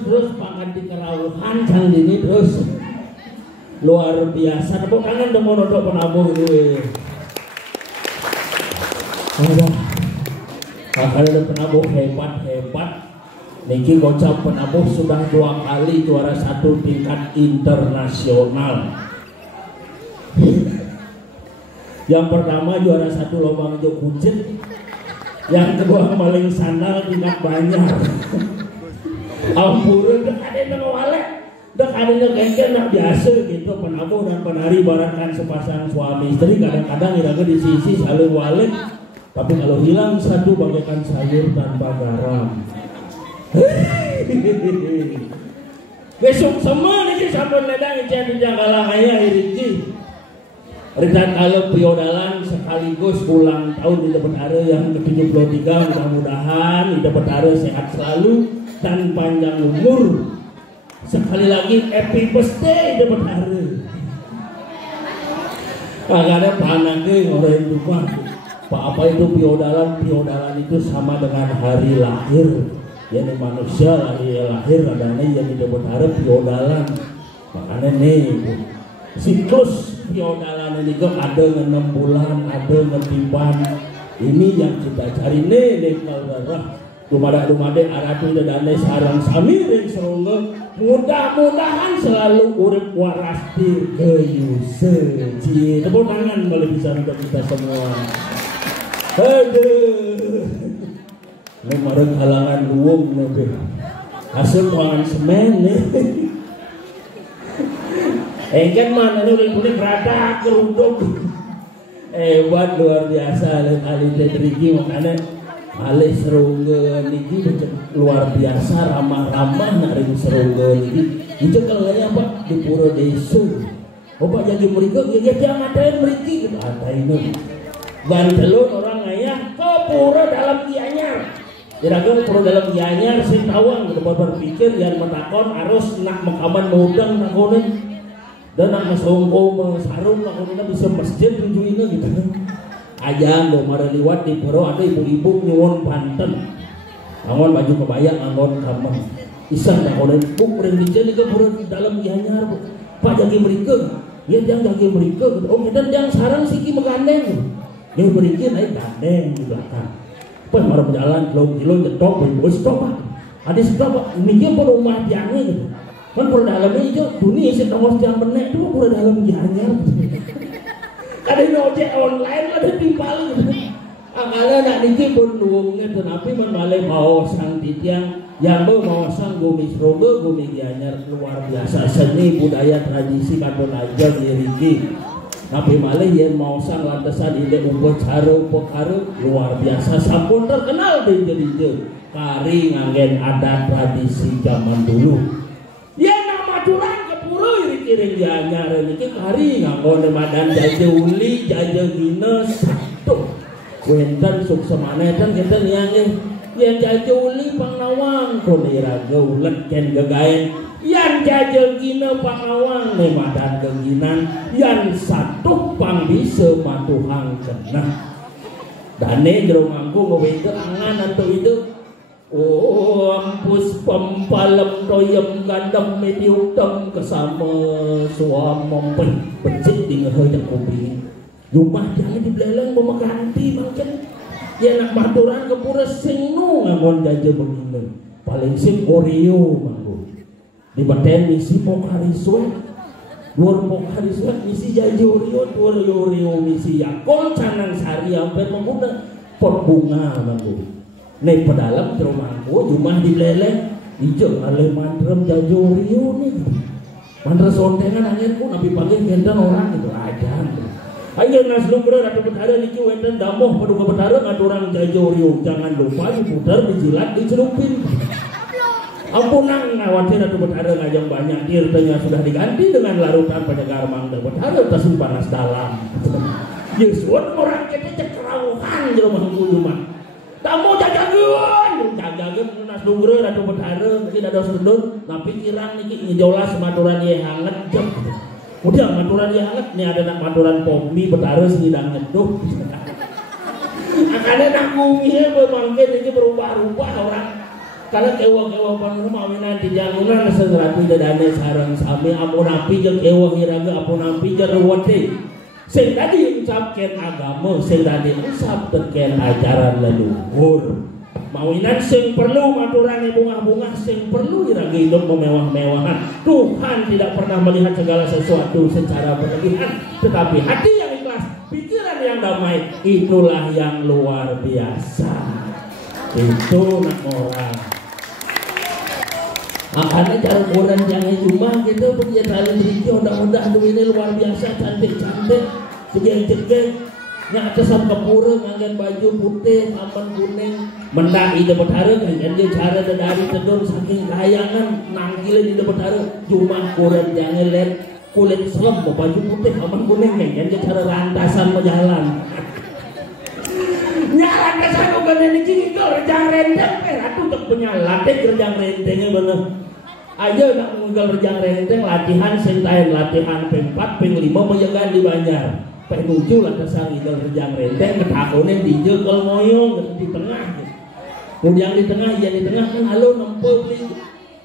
Terus pangan di kerawuhan sang dini terus luar biasa. Tepuk tangan dong untuk penabuh gue. Ada penabuh hebat. Niki gocap penabuh sudah 2 kali juara 1 tingkat internasional. Yang pertama juara 1 Lobang Jokucet, yang kedua maling sandal tingkat Banjar. Ampun, dek ada yang ngewalek, dek ada yang kengken, nak biasa gitu. Penabuh dan penari baratkan sepasang suami istri, kadang-kadang iraga di sisi saling walek, tapi kalau hilang satu bagaikan sayur tanpa garam. Besok semua nih sampun ledang ican dijangkala kaya iriki. Rekan kalau piodalan sekaligus ulang tahun di Depetare yang ke-73, mudah-mudahan di Depetare sehat selalu dan panjang umur. Sekali lagi happy birthday Depetare. Agaknya panangnya orang rumah. Apa itu piodalan itu sama dengan hari lahir. Jadi manusia lahir adanya yang di Depetare piodalan. Makanya nih siklus piodalan ini kok ada 6 bulan, ada ngetiban. Ini yang kita cari nih kalau darah Dumade aratu dadane sareng sami ring serungge mudah-mudahan selalu urip waras dirgayu seji. Tepuk tangan kalau bisa untuk kita semua. Aduh, kemarin halangan luwung nih, hasil pangan semen nih. Kan mana nih udah rada kerudung. Buat luar biasa kali teriki makanya alih serungge niki luar biasa ramah-ramah naring serungge niki. Itu kalau apa di Pura Desa. Obat jadi mereka ya jangan ada meriki gitu ada ini. Bantelun orang ayah ke pura dalam Gianyar. Kira-kira pura dalam Gianyar sing tawang gitu berpikir yang menakon harus nak makaman mudang nakonin. Dan nak masongko sarung nakonin bisa masjid tujuinnya gitu. Aja lo mara liwat di pura ada ibu-ibu nyuwun panten. Angon baju kebaya angon kamar. Isang nakonin buk ring dijen ke pura dalam Gianyar. Pak jagi mereka. Ya jangan jagi mereka. Oh kita jangan sarang siki megandeng. Dia berikin naik gandeng di belakang. Pas marah berjalan kilo nyetok, bos stop pak. Ada stop pak. Ini pun rumah jangan gitu. Kan pura dalamnya itu dunia sih tangos yang benek tuh pura dalam jangan. Ada ojek online ada timpal gitu. Angkala nak niki pun luwungnya tenapi menbalai mau sang titiang yang mau sang gumi serongge gumi Gianyar luar biasa seni budaya tradisi katon aja diriki. Tapi malah yang mau sang lantasan ide upacara luar biasa sampun terkenal di jadi kari nganggen adat tradisi zaman dulu. Ya nama curang ke pura iring Gianyar niki kari nganggon madan jaja uli jaja gina satu. Kuentan suksemanetan kita niangnya yang jaja uli pangnawang koniraga ulet ken gagaen. Yang jajal gina pangawang nih madan keginan yang satu pang bisa matuhang kena dane jero mangku ngewete angan atau itu ampus pampalem toyem gandam mediutem kesama suam becik di ngehejak kuping rumah jangan dibeleleng mau ganti mungkin ya nak maturan ke pura sing nu ngamon jajal begini paling sing Oreo mangku di badan misi Pokariswe luar Pokariswe misi Jajorio luar Yorio misi Yakol Canang Sari sampai menggunakan pot bunga manggu nih pedalam terus manggu rumah di leleng hijau oleh mantrem Jajorio nih mantra sontengan anginku nabi pagi kendan orang itu aja ayo naslum bro ratu betara niki wenten damoh paduka betara ngaturang Jajorio jangan lupa diputar dijilat dicelupin. Ampunang ngawatir atau betara ngajang banyak tirtanya sudah diganti dengan larutan penyegar mangga betara tasum panas dalam. Yesuan orang kita cekerawuhan di rumah rumah. Tamu jajagan nas dungre atau betara tidak ada serdun. Tapi kirang niki ngejolas maturan ye hangat jam. Udah maturan ye hangat nih ada nak maturan pombi betara sedang ngeduh. Akane nak ngumie bemangkin ini berubah-ubah orang. Kalau kewa-kewa pangrumah nanti jangunan segerapi dadane sarang sami ampun api jeung kewa hiraga ampun api jeung ruwete. Sing tadi ucapkeun agama, sing tadi ucapkeun ajaran leluhur. Mawinan sing perlu maturane bunga-bunga, sing perlu hiraga hidup memewah-mewahan. Tuhan tidak pernah melihat segala sesuatu secara berlebihan, tetapi hati yang ikhlas, pikiran yang damai, itulah yang luar biasa. Itu nak orang. Makanya cara kurang jangan cuma kita punya tali beriki udah ini luar biasa cantik-cantik segeng-segeng nyatasan kepura ngangin baju putih aman kuning mendak ide betara kan dia cara dari tedur saking kayangan nanggilin ide betara cuma kurang jangan lihat kulit selem baju putih aman kuning kan dia cara rantasan berjalan nyaran kesan ugan ini cinggal rejang rendeng ratu tak punya latih rejang rendengnya bener aja nak menggal rejang rendeng latihan sentain latihan peng-4 peng-5 menjagaan di Banjar peng-7 lantasan igal rejang rendeng ketakunin di jekel moyong di tengah kemudian di tengah ya di tengah kan halo nempel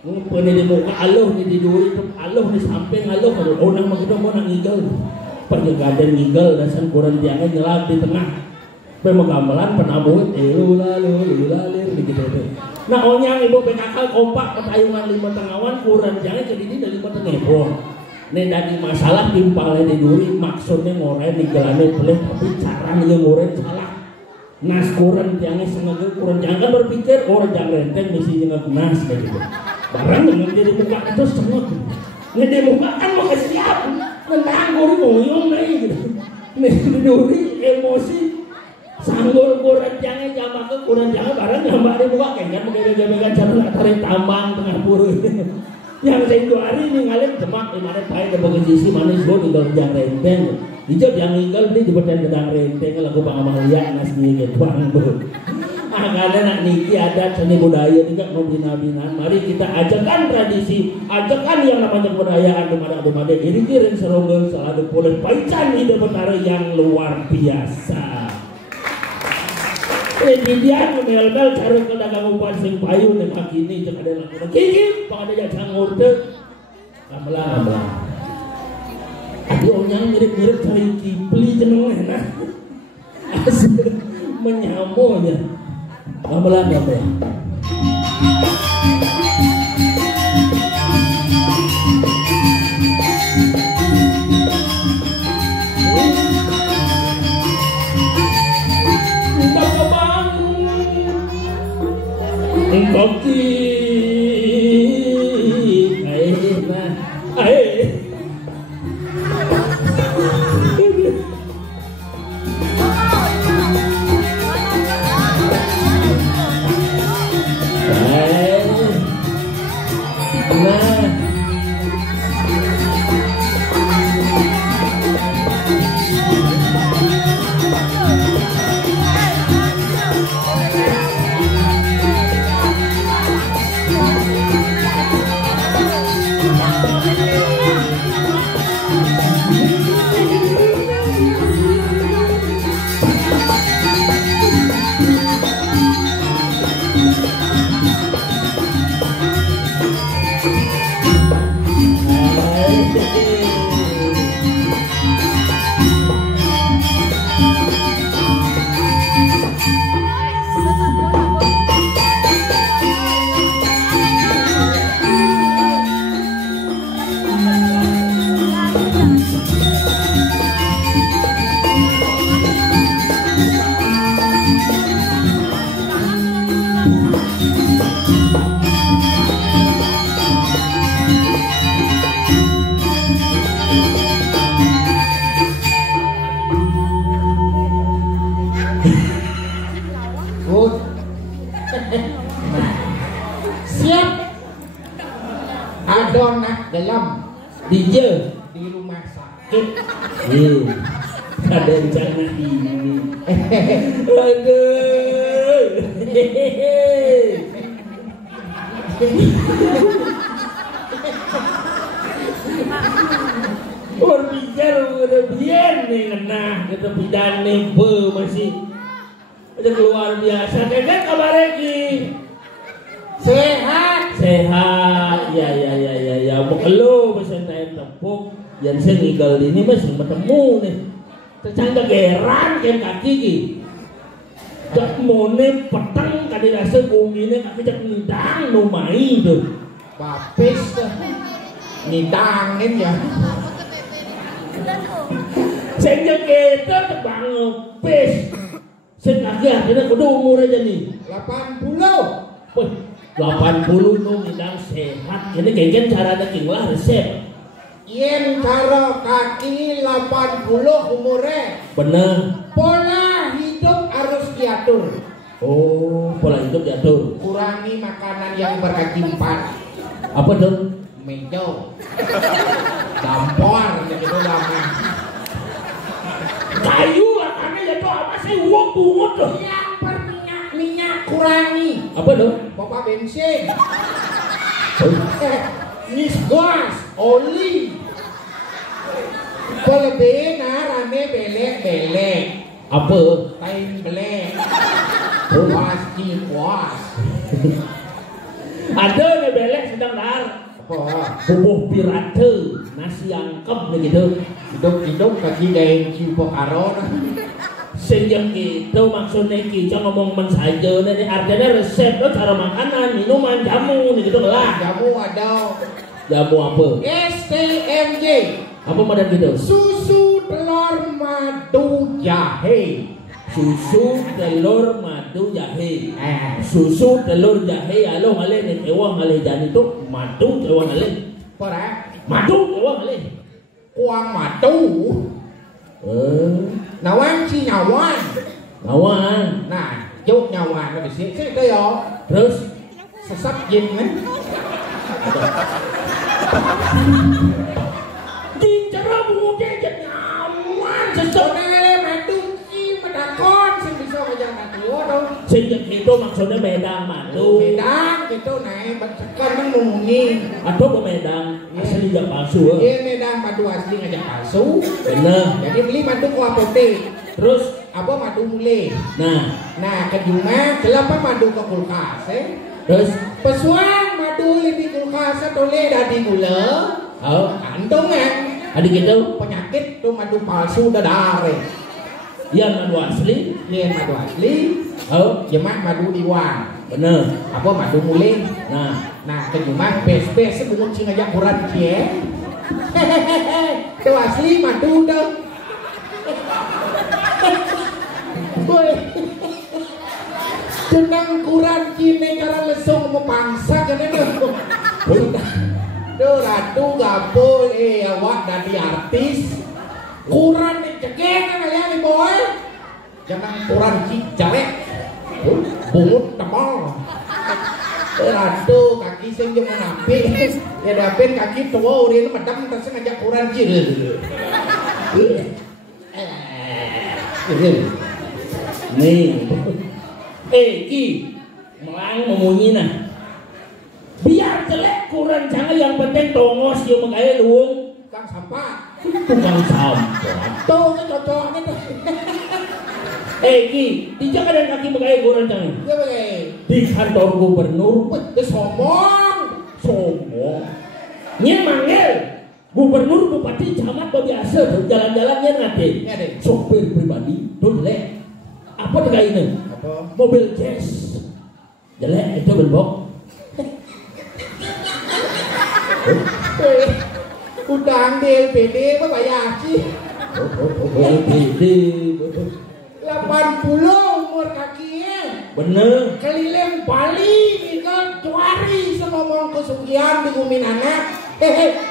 ngumpul di muka aloh di duri aloh di samping aloh oh nama kita mau nang igal penjagaan igal dasan kurang jangan nyelap di tengah Pemagamelan penabuh lalir gitu. Nah onyang ibu PKK kompak petayungan 5 tengawan kurang jangan jadi ini dari 5 tengepon. Nih dari masalah timpalnya di duri maksudnya ngoren di gelane pelih tapi cara dia ngoren salah. Nas kurang jangan sengaja kurang jangan berpikir orang jangan renteng misinya nggak nas kayak gitu. Barang dengan jadi muka itu semua. Nih dia muka kan mau siap tentang gori ngoyong nih gitu. Nih di duri emosi sanggul kurang jangan jambak ke kurang jangan barang jambak di muka kayaknya megang cara nak tarik tambang tengah puru yang saya itu hari ini ngalir jemak di mana pahit dan bagian sisi manis gue tinggal jang renteng hijau yang tinggal beli di badan gedang renteng lagu pengamalia ngasih gitu bang bu karena nak niki adat seni budaya tidak membina-bina mari kita ajarkan tradisi ajarkan yang namanya kebudayaan dumada ini kirim seronggal selalu boleh paican ide betara yang luar biasa. Dia mel-mel cara ke dagang umpan sing payu nek hakini cek ada lakukan kiki pak ada yang cangur teh gamelan aduh yang mirip-mirip cari kipli jeneng nah menyamunya gamelan kopi siap adonak dalam DJ di rumah sakit ada rencana ini aduh berbicara udah biar nih kena kita pidane masih udah luar biasa kayaknya kabar lagi sehat ya mau lu pesen naik tepuk yang saya tinggal di ini masih bertemu nih tercanda geran kayak kaki ki cak mone petang kadi rasa bumi ini kaki cak nidang no main tuh bapis nidangin ya saya kita tebang ngepis saya kaki akhirnya kudu umur aja nih 80 wih 80 no nidang sehat ini kayaknya cara daging lah resep yen cara kaki 80 umurnya bener pola hidup harus diatur pola hidup diatur kurangi makanan yang berkaki 4 apa dong? Mejo dampor gitu lama kayu makannya jatuh apa sih uang bungut loh yang berminyak kurangi apa dong? Pompa bensin gas, oli lebih rame belek apa? Kain belek puas ada nih belek sedang dar bubuh pirate nasi angkep begitu hidup kaki deng ciu pokaron Sejak itu maksudnya kita ngomong men saja, ini artinya resep lo cara makanan, minuman, jamu, gitu lah. Jamu ada. Jamu apa? STMJ. Apa model gitu? Susu telur madu jahe. Susu telur madu jahe. Susu telur jahe, alo ngale nih ewang ngale jadi tuh madu ewang ngale. Pora. Madu ewang ngale. Kuang madu. Nawan si nyawan. Nawan. Nah, jauh nyawan di sini itu ya. Terus sesat jin kan? Jin cara bude jadi nyawan sesat. Madu si medakon sih bisa aja madu dong. Sejak itu maksudnya medang madu. Medang gitu naik sekarang ngomongin. Atau medang asli gak palsu. Iya medang madu asli ngajak palsu. Bener. Jadi beli madu ke apotek. Terus apa madu mulai. Nah ke rumah kelapa madu ke kulkas. Terus pesuan madu lebih kulkas tole dari gula. Oh, kantongan. Ada gitu penyakit tuh madu palsu dadar. Yang madu asli. Yang madu asli. Oh, jemak madu diwan. Bener. Apa madu mulai. Nah ke rumah bes sebelum sih ngajak kurang cie. Tuh asli madu dong. Boy. Tenang kurang kini cara lesung mepangsa kan ini. Duh ratu gabul awak dari artis. Kurang dicegeng kan kalian nih boy. Jangan kurang cijarek. Bungut tebal. Ratu kaki saya cuma napi. Ya dapin kaki tua udah medam terus ngajak kurang cil. Nih, Ki, melang memunyi nah. Biar jelek kurang jangan yang penting tongos yang menggaya luung. Tukang sampah. Tukang sampah. Tuh cocoknya tuh. Ki, di Jakarta kaki menggaya kurang jangan. Ya bagaimana? Di kantor gubernur. Sombong. Nya manggil. Gubernur, bupati, camat, biasa jalan-jalannya nanti. Sopir pribadi, tuh jelek. Apa tegak ini? Apa? Mobil jazz. Jelek itu benbok. Udang DLPD apa bayar sih? DLPD 80 umur kakinya. Bener. Keliling Bali kan cuari ngomong kesugihan di Gumin anak.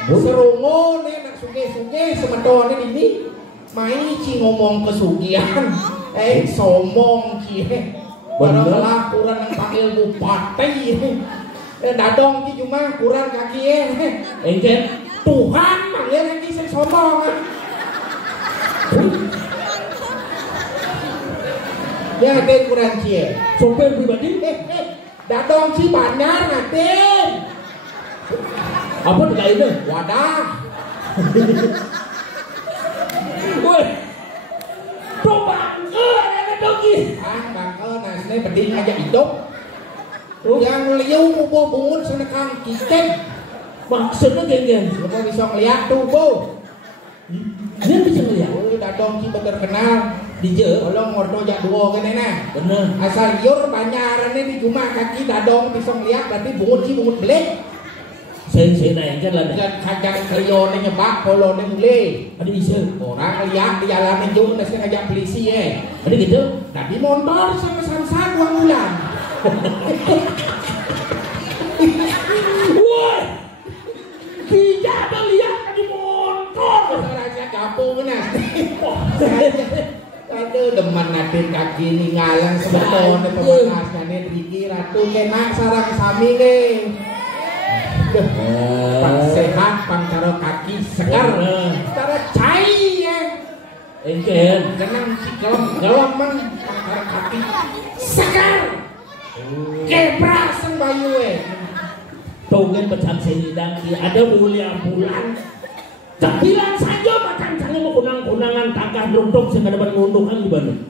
Serungo nih nak suge-suge sementara ini main ci ngomong kesugihan. Somong ci. Barangkali kurang yang panggil bupati. Dadong ci cuma kurang kaki. Engken Tuhan manggil kaki saya somong. Ya ngatain kurang ci. Sopir pribadi. Dadong ci banyak ngatain. Apa tegak ini? Wadah. Woi. Tuh bangke ada dogi. Bangke nasne beding aja hidup. Yang liu mau bungut senekang kiken. Maksudnya geng-geng. Lu bisa ngeliat tuh bu. Dia bisa ngeliat. Dadong ci bener kenal. Dije. Tolong ngordo jak dua kan enak. Bener. Asal liur banyarannya di cuma kaki dadong bisa ngeliat berarti bungut ci bungut belek. Saya naikkan lah. Dan kacang kelio nih nyebak polo nih mulai. Ada bisa. Orang lihat di jalan itu nasi ngajak polisi ya. Ada gitu. Tadi motor sama samsa 2 bulan. Woi. Tidak ada lihat di motor. Raja kampung nas. Aduh demen natin kaki ini ngalang sebetul nih pemanasnya nih Riki Ratu kena sarang sami nih. Pang sehat, pang taruh kaki segar, taruh cai ya. Engken. Kenang si galam mang pang taruh kaki segar. Kebrasan bayu Tonggen pecah senidang ada mulia bulan. Bilang saja makan jangan mau kunang-kunangan tangkah dong sehingga dapat ngundukan di Bandung.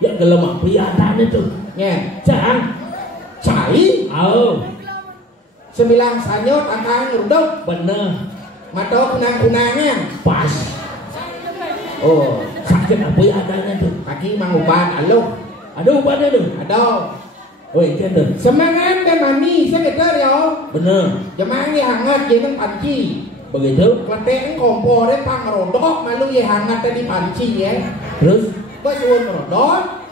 Ya gelemak priatan itu. Ya, Jangan. cai. Oh. Sembilang sanyot angkang ngurdok. Bener. Matau kunang-kunangan. Pas. Oh, sakit apa ya adanya tuh? Kaki mang ubat alo. Ada obatnya tuh? Ada. Oh itu tuh. Semangat dan mami saya betul ya. Bener. Jemang ya hangat jangan panci. Begitu. Kletek kompor deh pang rodok malu ya hangat tadi panci ya. Terus? Besul rodok.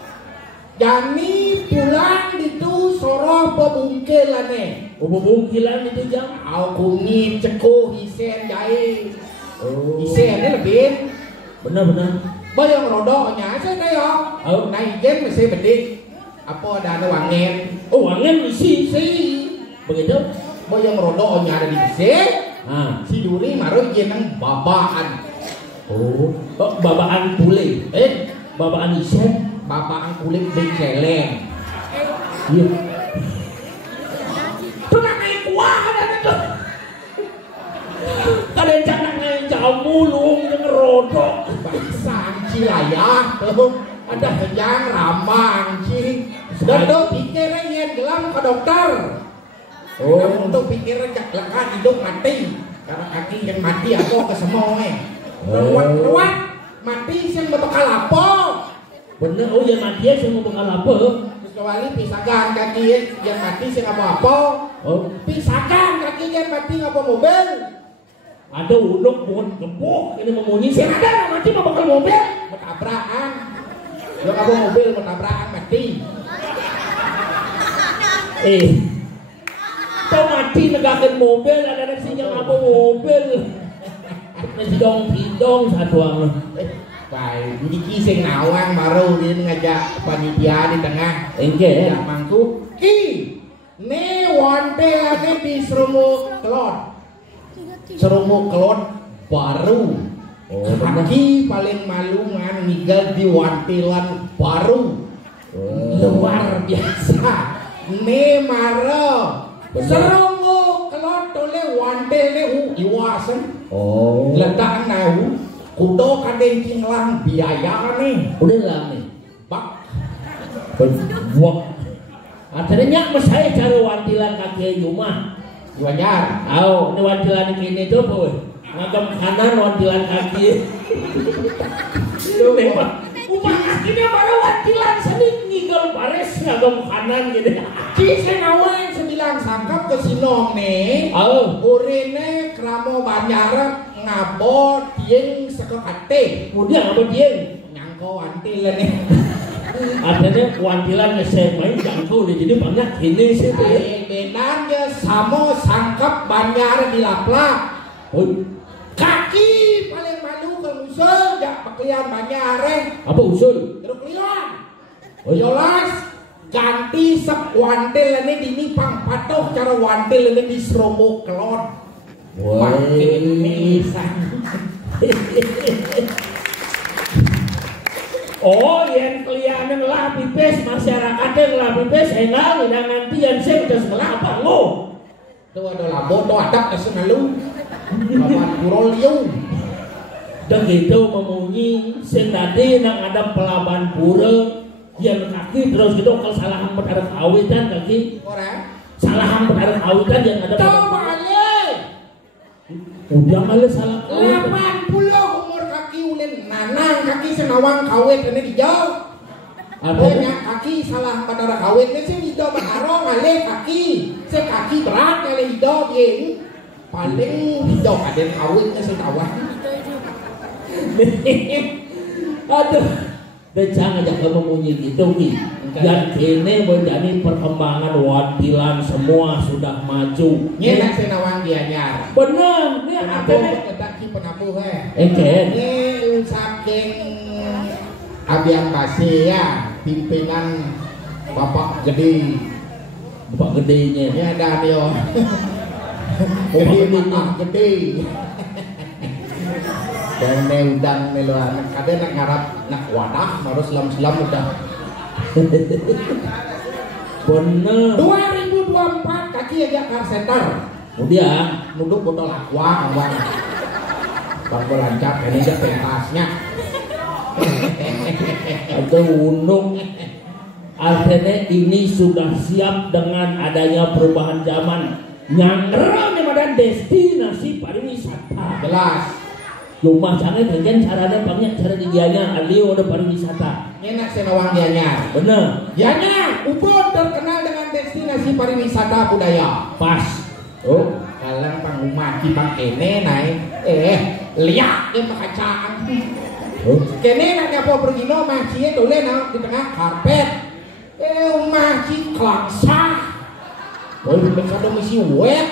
Jani pulang itu soroh pebungkilan nih. Oh pebungkilan itu jam? Aku ngin cekuh isen jahit. Oh. Isen ini lebih. Benar. Bayang rodoknya saya kayak. Oh. Nah ijen mesti bedik. Apa ada wangen? Oh wangen isi. Begitu? Bayang rodoknya ada di isen. Ah. Si Duri maru ijen nang babaan. Oh. Babaan pule. Babaan isen. Babaan kulit beceleng. Iya. Tuh nak naik kuah ada itu. Kalian jangan naik jamu lung yang rodok. Bangsa cilayah tuh. Ada kejang rambang cing. Dado pikirnya yang gelam ke dokter. Oh. Untuk pikirnya jak lekat hidup mati. Karena kaki yang mati aku ke semua. Ruat mati yang betul apa? Bener, oh ya mati ya semua bekal apa? Terus kembali pisakan kaki yang mati saya apa? Oh, pisakan kaki yang mati ngapa mobil? Ada uduk bukan gebuk ini memunyi. Saya ada yang mati mau bakal mobil? Bertabrakan. Lo ngapa mobil bertabrakan mati? Kau mati negakan mobil ada yang sinyal ngapa mobil? Nasi dong satu ang. Baik, ini kisah nawang baru dia ngajak panitia di tengah. Engke ya mangku. Ne wante ane di serumuk kelot baru. Oh, kaki paling malu ngan ninggal di wantilan baru. Luar biasa. Ne maro. Serumuk kelot tole wante le iwasan. Oh. Letak nahu. Kudo kadang cinglang biaya nih. Udah lah nih. Bak. Buak. Artinya saya cari wantilan kaki rumah. Wajar. Ini wantilan ini tuh boy. Ngagam kanan wantilan kaki. Itu memang. Rumah kakinya baru wantilan sini ngigel bares ngagam kanan gitu. Kisah nawang sembilan sangkap ke sinong nih. Urine kramo banyaran ngabot tieng sekekate. Kemudian ngabot tieng nyangko wantilan nih. Artinya wantilan ngesemain jangkau deh, jadi banyak ini sih. Benarnya sama sangkap banyaran di laplak. Kaki paling malu ke usul jak pakaian banyaran. Apa usul? Terus kelian. Yolas ganti sep wantilan ini dinipang patuh cara wantilan ini di seromok kelon. Makin misang. Oh, yang kelianan lah pipes masyarakatnya lah pipes enggak udah nanti yang saya udah sekolah apa lo? Tuh ada labo tuh ada kesenalu. Lawan kurol liu. Dan gitu memunyi sing tadi nang ada pelaban pura yang kaki terus gitu kalau salah berarah awitan kaki. Salah berarah awitan yang ada. Udah malah salah 80 umur kaki ulen nanang kaki senawang kawet ini dijauh. Banyak kaki salah pada kawet ini sih dijauh berarong ale kaki. Se kaki berat ale dijauh yen. Paling dijauh ada kawetnya senawang. Aduh. Dan jangan memunyi gitu nih. Dan kini menjadi perkembangan wantilan semua sudah maju. Ini nak senawang dianyar. Benar. Ini artinya kita penabuh Ini saking abiang kasih ya pimpinan Bapak Gede. Bapak Gedenya. Ini ada dia. Gede mana gede. Dan udang meluan ada nak ngarap nak wadah baru selam udah. Bener. 2024 kaki aja car center. Kemudian nuduk botol aqua awang. Baru lancar ini aja pentasnya. Ada undung. Artinya ini sudah siap dengan adanya perubahan zaman. Yang nih pada destinasi pariwisata. Jelas. Rumah jangan dengan caranya banyak cara digianya alio ada pariwisata. Enak senawang Gianyar. Bener. Gianyar, Ubud terkenal dengan destinasi pariwisata budaya. Pas. Oh, Kalang pangumaki pang kene naik. Lihat dia makacaan. oh. Kene nak apa pergi no masih dolen no di tengah karpet. Masih klangsa. Oh, bersado misi wet.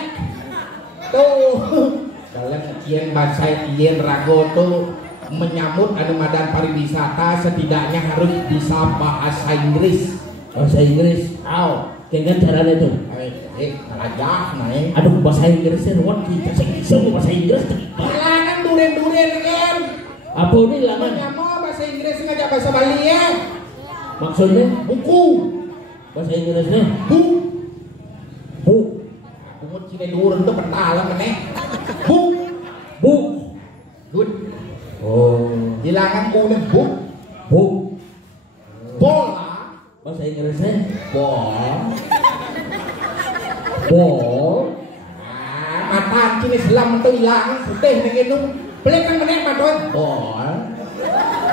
Tuh. Kalian kian bahasa kian rago tuh menyambut madan pariwisata setidaknya harus bisa bahasa Inggris. Bahasa Inggris. Tahu? Dengan caranya tuh. Kalajah naik. Aduh bahasa Inggrisnya ruang kita sing bahasa Inggris. Hilangan duren kan. Apa ini laman? Nyamo bahasa Inggris ngajak bahasa Bali ya. Maksudnya Buku. bahasa Inggrisnya Bu. bu Kumut cine duren tuh pentalam meneh. Bu. bu. Good. Oh, Hilangan bunya bu. bu. Bola. Bahasa Inggrisnya Bol. ball. Mata cine selam tuh hilangan putih dengan nung. Pelik kan meneh matoy. Bol.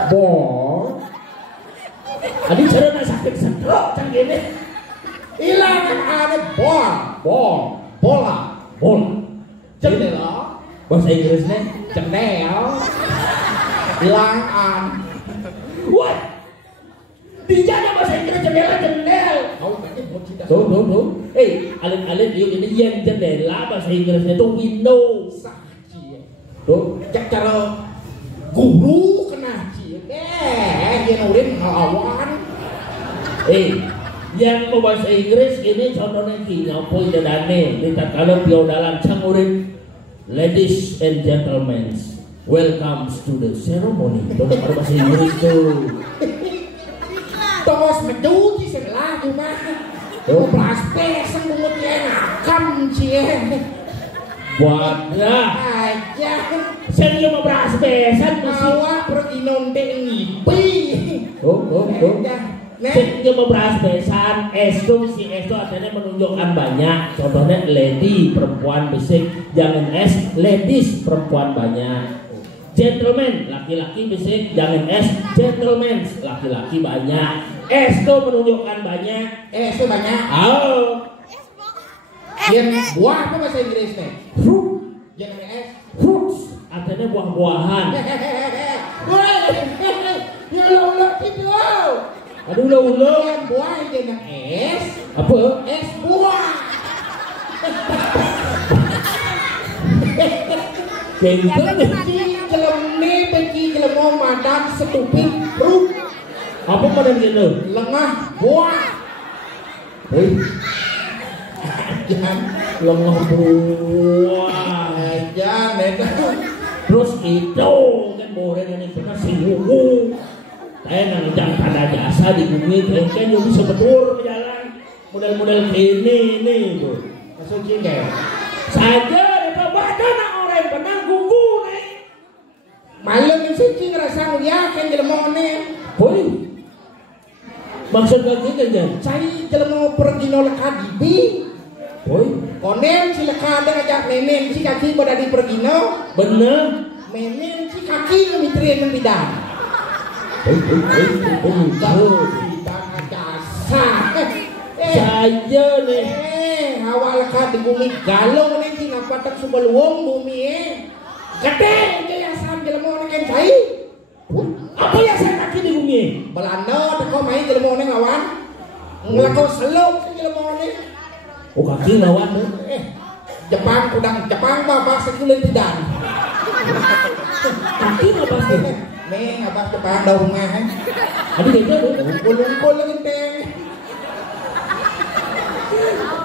Ball. Adi cara nak sakit sedok cang gini. Hilangan ada bol. Ball. Bola. Bola. Jendela. Bahasa Inggrisnya Jendel. Hilangan. what? Dijana bahasa Inggris jendel. Kau kayaknya buat cita. Tuh. Alin yuk ini yang jendela bahasa Inggrisnya itu window. Saji. Tuh. Cak cara guru kena cie. Dia nurin ngelawan. Yang bahasa Inggris ini contohnya gini, apa itu dane? Kita kalau piodalan cangurin, ladies and gentlemen, welcome to the ceremony. Itu ada bahasa Inggris tuh. Tos meduji sebelah cuma. Tuh praspes sembungut yang ngakam cie. Buat ya, Aja. saya cuma beras besan masih. Awak pergi nonton ngipi. Tuh. Saya cuma beras besan. Si es itu artinya menunjukkan banyak. Contohnya lady perempuan basic, jangan S ladies perempuan banyak. Gentleman laki-laki basic, jangan S gentlemen laki-laki banyak. S itu menunjukkan banyak. Itu banyak. Oh, Yang buah apa bahasa Inggrisnya? fruit, Jangan es. fruits artinya buah-buahan. Woi, ya Allah gitu. Aduh ulo. Yang buah jangan es. Apa? Es buah. Bengkel nih. Bagi kelemne, bagi kelemo madan setupin fruit. Apa pada gitu? Lengah buah. Jangan Lengah buah. aja neta. Terus itu kan boleh ini pernah singgung. Saya jangan tanda jasa di bumi kan yang bisa betul berjalan model-model ini tuh. Masuk kayak Saja itu badan orang penang gugu nih. malam yang suci ngerasa ngeliatin jelema nih. Boy. Maksud lagi kan? Cai jelema pergi nolak kadibi. Boy. Konen si lekada ngajak nenek si kaki pada di pergi no. Bener. Nenek si kaki ngemitrin bidan. Bidan jasa. Saja nih. Awal ka di bumi galong nih si ngapatak subaluong bumi gede kaya sam jelema nih kan cai. Apa yang saya kaki di bumi? Belanda teko main jelema nih lawan. Ngelakau selok si jelema nih. Oh kaki lawan tuh. Jepang udang Jepang babak sekilen tidak. Kaki apa sih? Nih abah Jepang dah rumah. Aduh gitu tuh. Kumpul lagi teh.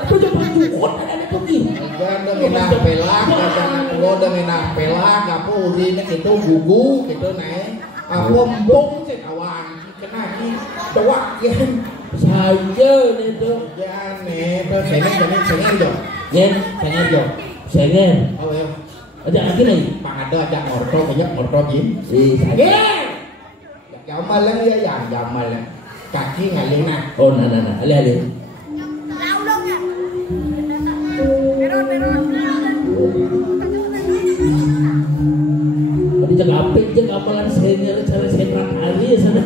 Itu Jepang jukot ada pergi. Jangan mengenah pelak, jangan pulau mengenah pelak, apa udinya itu gugu gitu nih. Apa empung sih kawan, kena di doak ya. Saja nih tuh. Jangan nih, sengen dong. Nyen, sengen. Oh ya, Ada lagi nih. pangada ajak morto banyak morto jin. Saja. Jamal lah ya, jamal lah. Kaki ngalih nah. Oh nah, alih. Tadi Tapi jeng apalan senior cara sentrat hari sana.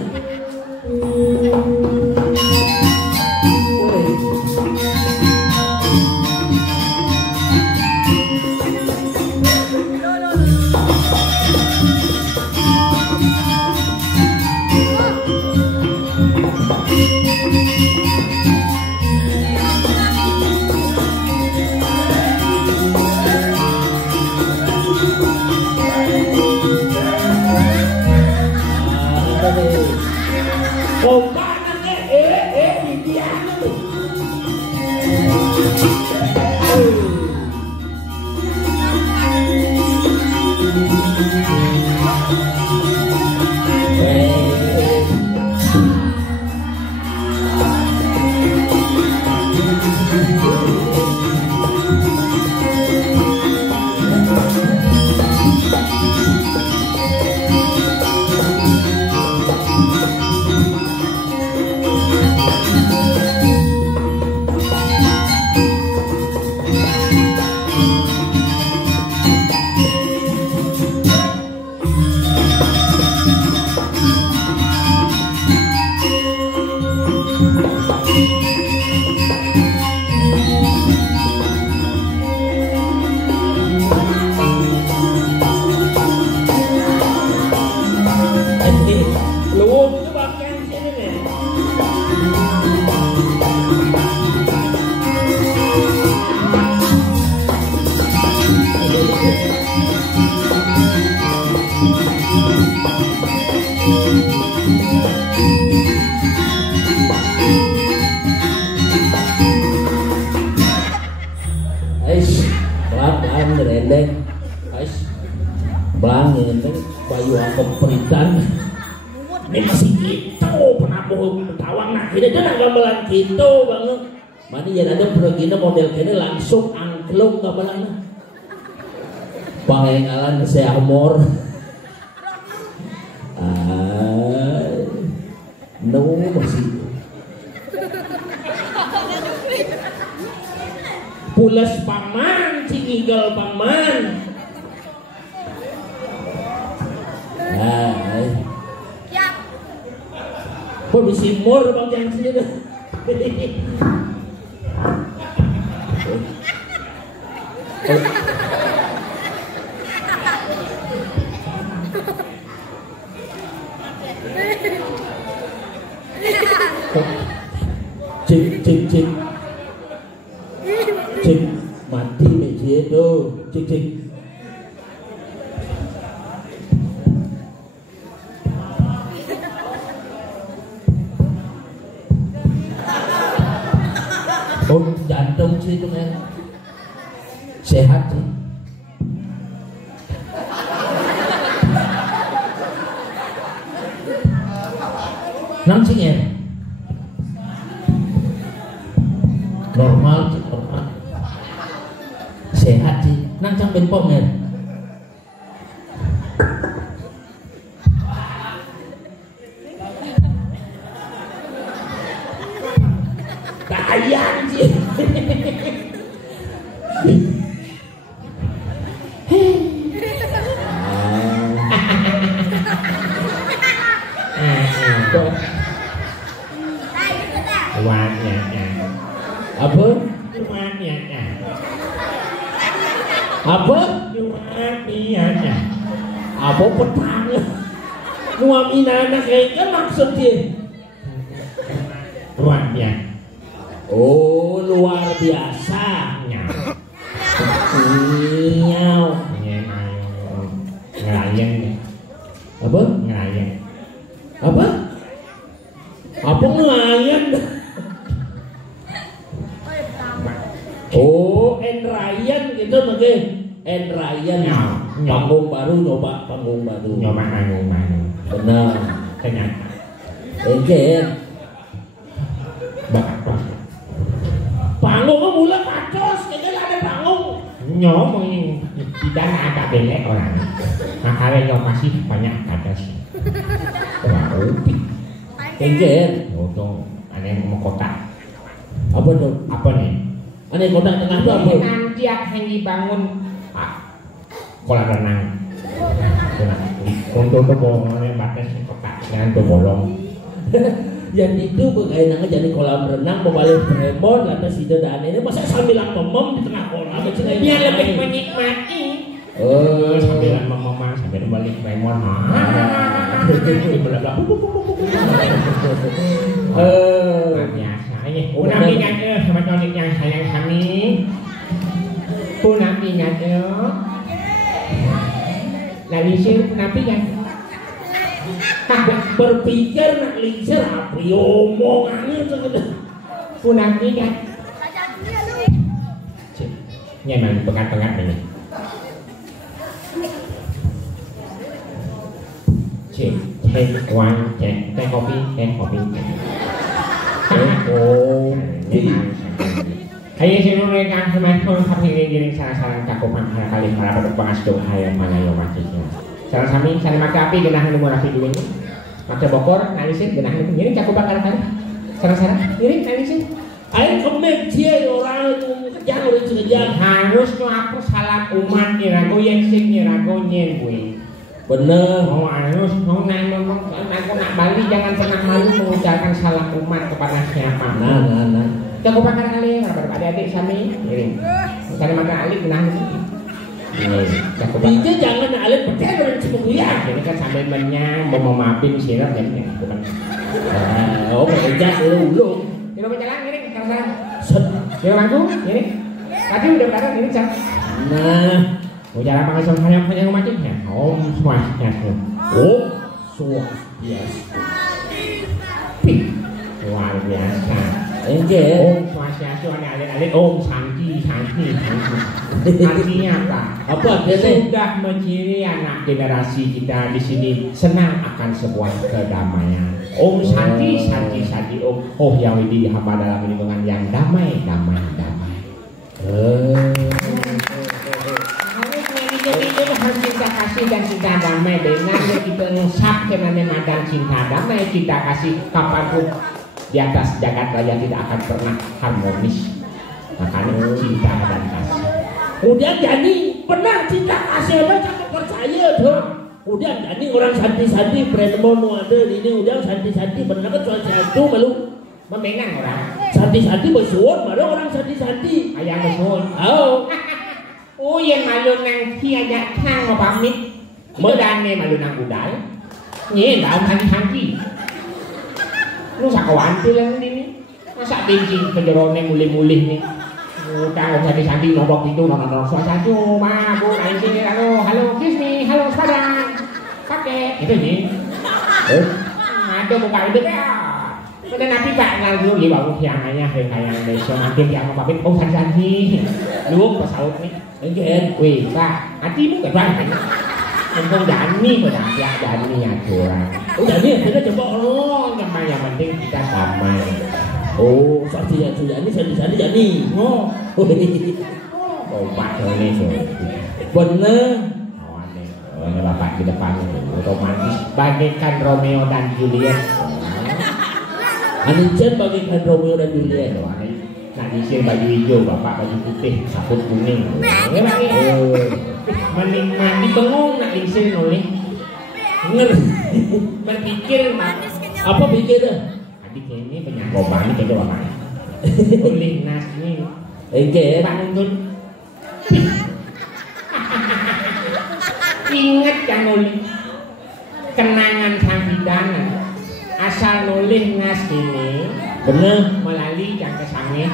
Ini masih gitu penabuh tawang nah ini jangan gamelan gitu banget mana ya ada pergina model kene langsung angklung gamelan pangengalan saya amor no masih pulas paman cingigal paman kok bisa mur bang jangan sini dah. Cik mati meja tu cik oh jantung sih itu kan sehat sih langsung ya normal sehat sih langsung benpong ya kayaan sih apa? Apa? Apa petang? Nuaminana kayaknya maksud dia. Oh luar biasa. Nyau. Ngelayang. Apa? Ngelayang. Apa? Apa ngelayang? Oh, Ryan gitu mungkin. Ryan panggung baru nyoba panggung baru. Nyoba panggung baru. Benar. Ternyata. Enggak. Panggung kok mulai kacos, kayaknya ada panggung. Nyomong tidak ada belek orang. Makanya yang masih banyak kacos. Wah, upi. Enggak. Oh, ada yang mau kotak. Apa tuh? Apa nih? Ada kotak tengah itu apa? Nanti yang dibangun kolam renang. Untuk bohongannya batas kotak dengan bolong. Yang itu bagaimana jadi kolam renang membalik Bremon lantas si Dodane ini masa sambilan memem di tengah kolam Biar lebih menikmati. Sambilan memem sambil balik Bremon. Biasa ini. Punam ingat sama tonik yang sayang kami. Punam ingat Lagi sih punam ingat. Berpikir nak lincir apa omongannya Punam ingat. Nyaman pekat-pekat ini. Cek, uang, cek, teh kopi. Oh, kayak sih mereka semakin tapi saran-saran cakupan kali para pengas dong hayam mana yang masihnya. Saran sami, saran maka api genah nomor api dulu ini. Maka bokor, nalisin genah itu ini cakupan kali. Saran-saran, ini nalisin. Ayo kemencia orang kejar orang kejar. Harus tuh aku salat umat rago yang sing rago nyen gue. Bener. Oh harus, aku nak balik jangan pernah malu mengucapkan salah umat kepada siapa. Nah. Cakupan kali, adik-adik sami, ini. Cari makan alik genah itu. Bisa jangan alit percaya orang cuma ya. Ini kan sambil menyang mau maafin sirap dan bukan. Oh kerja dulu. Ini mau jalan ini sekarang. Set. Dia mangku ini. Tadi udah berada ini cak. Nah. Mau jalan pakai sama yang punya macamnya. Om swastiastu. Oh swastiastu. Luar biasa. Enggak. Om swastiastu ada om santi. Artinya apa? Apa artinya? Sudah menciri anak generasi kita di sini senang akan sebuah kedamaian. Om santi om. Oh yang hamba dalam lingkungan yang damai. Harus cinta kasih dan cinta damai dengan kita ngusap kenanya madang cinta damai cinta kasih kapanpun di atas jagat raya tidak akan pernah harmonis. Makanya cinta dan kasih. Udah jadi benar cinta kasih apa jangan percaya tuh. Udah jadi orang santi Bremon ada ini udah santi benar kan soal satu malu memenang orang. Santi bersuara baru orang santi. Ayah bersuara. Oh yang malu nang kiaja kang mau pamit. Medane malu nang budal. Nye daun hanti. Lu sakawan tuh yang ini. Masa bensin penjerone mulih-mulih nih. Udah santi nombok itu nonton suasana cuma bu lain sini halo kiss me halo sepadang pakai itu nih. Ada buka itu ya. Pada nabi tak lalu dia bawa kiangannya kayak Indonesia makin yang mau pamit oh santi. Lu pesawat nih. Enggak, wih, Pak, hatimu gak banget. Engkau Dani, Dani ya curang. Oh Dani, kita coba Namanya yang penting kita damai. Oh, santi Dani. Oh, Pak ini bener. Ini bapak di depan romantis bagaikan Romeo dan Juliet. Anicen bagaikan Romeo dan Juliet. Nah disini baju hijau, bapak baju putih, saput kuning. Menikmati bengong nak disini nulis. Berpikir apa pikir? Adik ini banyak korban ini bapak. Nulis nas ini. Enggak, Pak nuntut. Ingat kan nulis kenangan sambidan. Asal nulis nas ini. Bener Melalui yang kesangnya.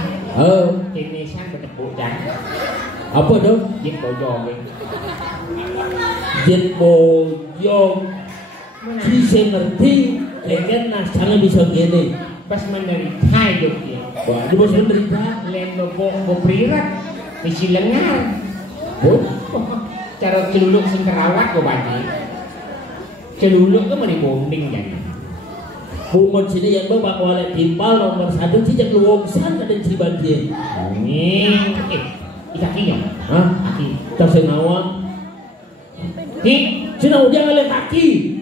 Jenisnya ketepuk dan apa tuh? Jin bojong. Bisa ngerti. Kan nas jangan bisa gini. Pas menderita hidup dia. Wah, dia pas menderita. Lendo boprirat. Misi lengar. Cara celuluk sing kerawat kok bagi. Celuluk kan meribonding jadi. Bungon sini yang bapak oleh timpal nomor 1 cicak luwongsan ada ciban dia. Ini, kakinya, kaki. Tersenawa. Senau dia ngeliat kaki.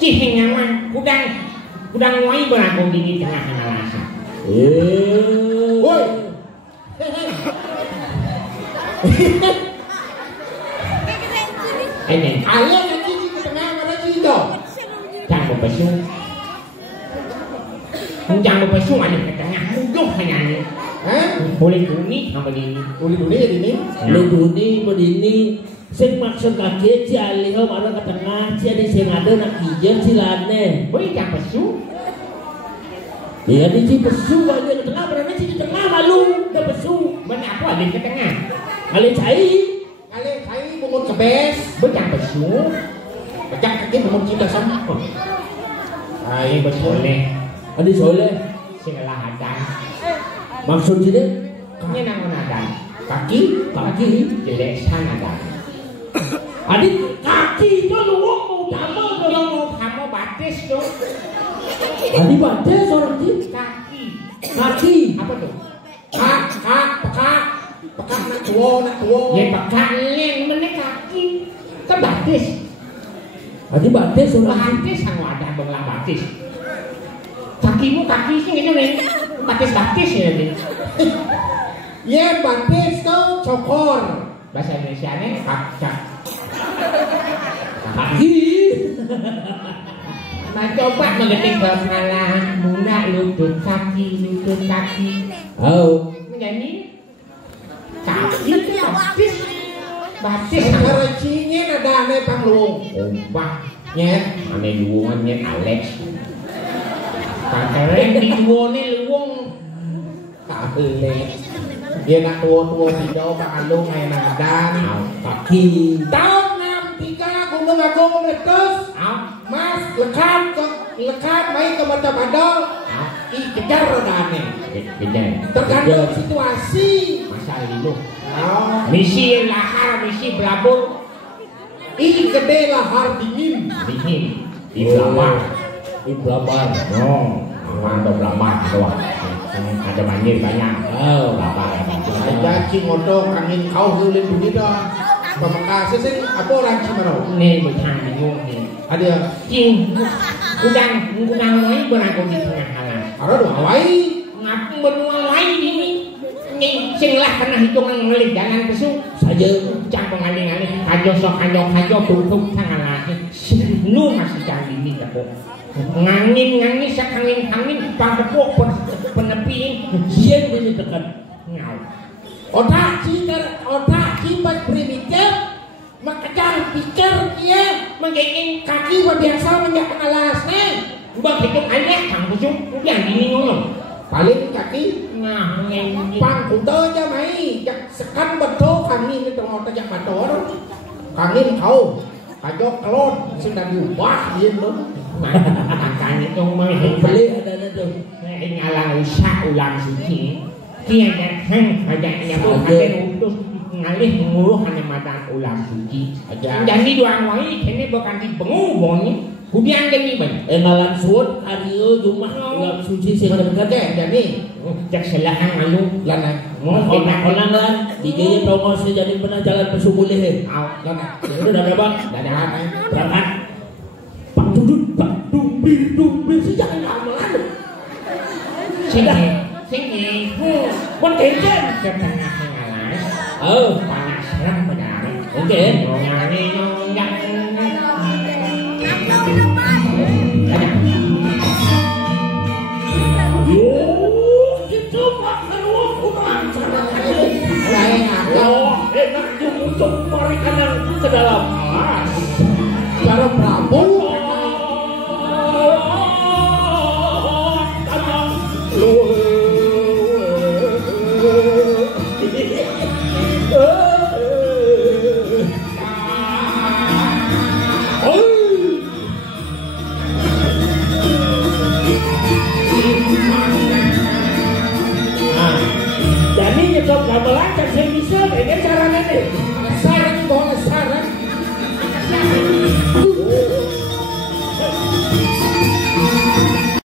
Ciheng nyaman, kudang wai berangkung dingin tengah ngalasa. Woi. Ini, ayah một bài xu jangan một bài xu ada di tengah mudah hanya ini boleh duni apa ini boleh duni jadi ini Duni begini sing maksud kaki si alih mana ke tengah si ada sing ada nak hijau si lane boleh jangan pesu ya di si pesu ada ke tengah berarti si di tengah malu ada pesu mana apa ada ke tengah kali cai bungut kebes jangan pesu pecah kaki bungut kita sama ay boleh ada soleh sing lahadan maksud sini ini nang nadan kaki jelek sanadan adik kaki itu lu mau tamu yang mau kamu batis tuh adik batis orang sih kaki apa tuh pekak nak tua ya pekak ini mana kaki kan batis adik batis orang batis sang wadah benglah batis kakimu kaki sih ini nih batis ya nih ya batis tuh cokor bahasa Indonesia nih kaki nah coba mengetik kesalahan mudah lutut kaki oh menyanyi kaki batis karacinya ada aneh panglung ombak nyet aneh luwungan nyet Alex kakek di luwungnya luwung Alex dia nak tua hijau panglung main nadan kaki tahun 63 gunung agung meletus mas lekat main ke mata badal kejar rodane tergantung situasi masa itu misi lahar misi belabur gede lahar dingin di belabar ada belabar doang ada banjir banyak belabar ada cingoto angin kau hulin begitu Pemekasih sih apa orang Cimarau? Nih bertang bingung nih. Ada cing, udang wai berangkut di tengah halang. Ada dua wai, ngap benua wai ini. Nih singlah karena hitungan ngelih jangan pesu saja. Jangan pengalih-alih kajo tutup tangan lagi. Nu masih canggih nih kapok. Ngangin sakangin pangkepok penepi. Sian ini tekan ngau. Otak kibat primitif maka jangan pikir dia menggigit kaki biasa menjadi alasnya begitu aneh kang kusung yang ini ngomong paling kaki pang kuda aja mai sekan betul kami itu mau tajak motor kami kau kajok kelon sudah diubah dia tuh makan itu mau beli ada tuh ini alang ulang suci kia datang ajaknya bukan untuk ngalih nguruh hanya madan ulam suci jadi doang wai kene bukan di bengubongi kudian demi ban ngalan suut arieu rumah ulam suci sing ada berkata jadi cek selahan ngalu lana orang lan di gaya promosi jadi pernah jalan pesu boleh lana udah ada bang berangkat pak dumbir sejak amalan sini pun kejadian ke tengah ngalas panas serang benar oke ngani nyonyak itu pak keluar kurang enak jumucuk mereka yang ke dalam cara